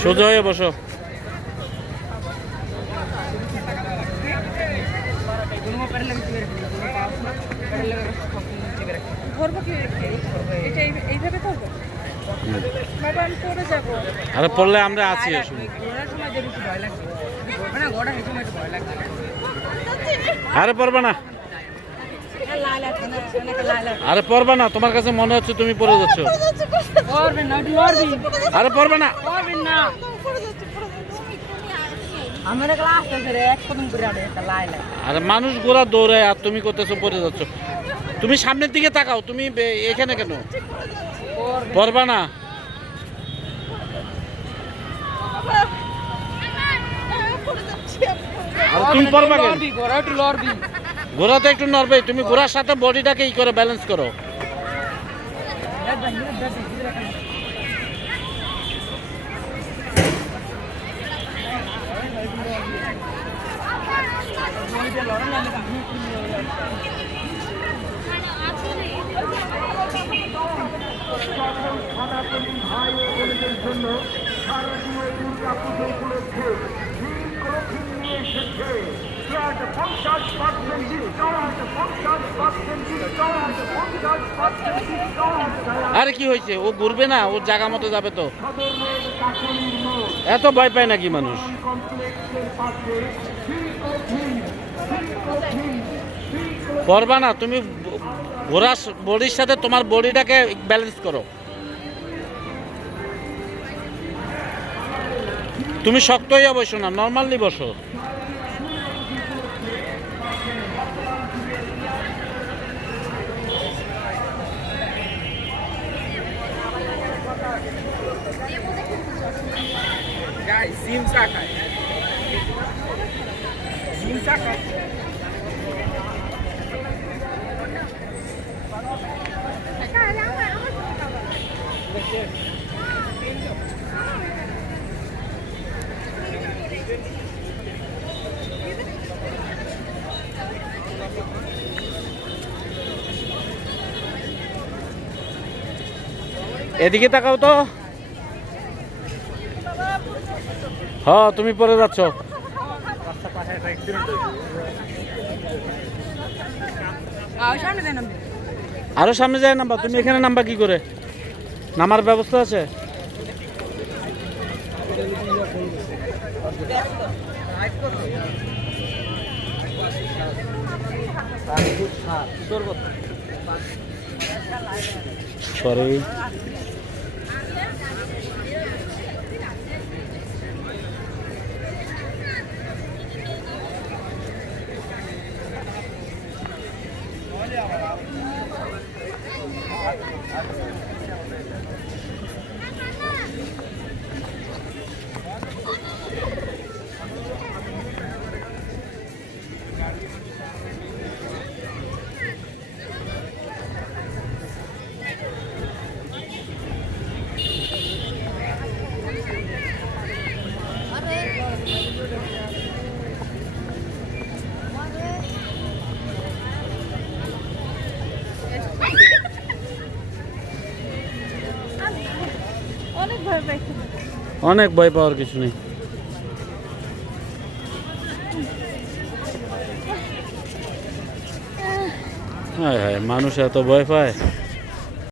সোজা হয়ে বসো। আরে পড়লে আমরা আছি। আরে পড়বা না, আরে পড়বা না, তোমার কাছে মনে হচ্ছে তুমি পড়ে যাচ্ছ। আরে পড়বা না। আরে মানুষ গোড়া দৌড়ায় আর তুমি করতেছো পড়ে যাচ্ছ। তুমি সামনের দিকে তাকাও, তুমি এখানে কেন? পড়বা না। তুমি পড়বা কেন? ঘোড়া তো একটু নড়বে, তুমি ঘোড়ার সাথে বডিটাকে ই করে ব্যালেন্স করো। আরে কি হয়েছে? ও ঘুরবে না, ওর জায়গা মতো যাবে তো। এত ভয় পায় নাকি মানুষ? পড়বা না, তুমি ঘোড়ার বডির সাথে তোমার বডিটাকে ব্যালেন্স করো। তুমি শক্ত হইয়া বসো না, নর্মালি বসো। এদিকে তাকাও তো। হ্যাঁ, তুমি পড়ে যাচ্ছ। আরো সামনে যায় নাম্বা। তুমি এখানে নাম্বা কি করে? নামার ব্যবস্থা আছে? সরি। অনেক ভয় পাওয়ার কিছু নেই। হ্যাঁ হ্যাঁ, মানুষ এত ভয় পায়।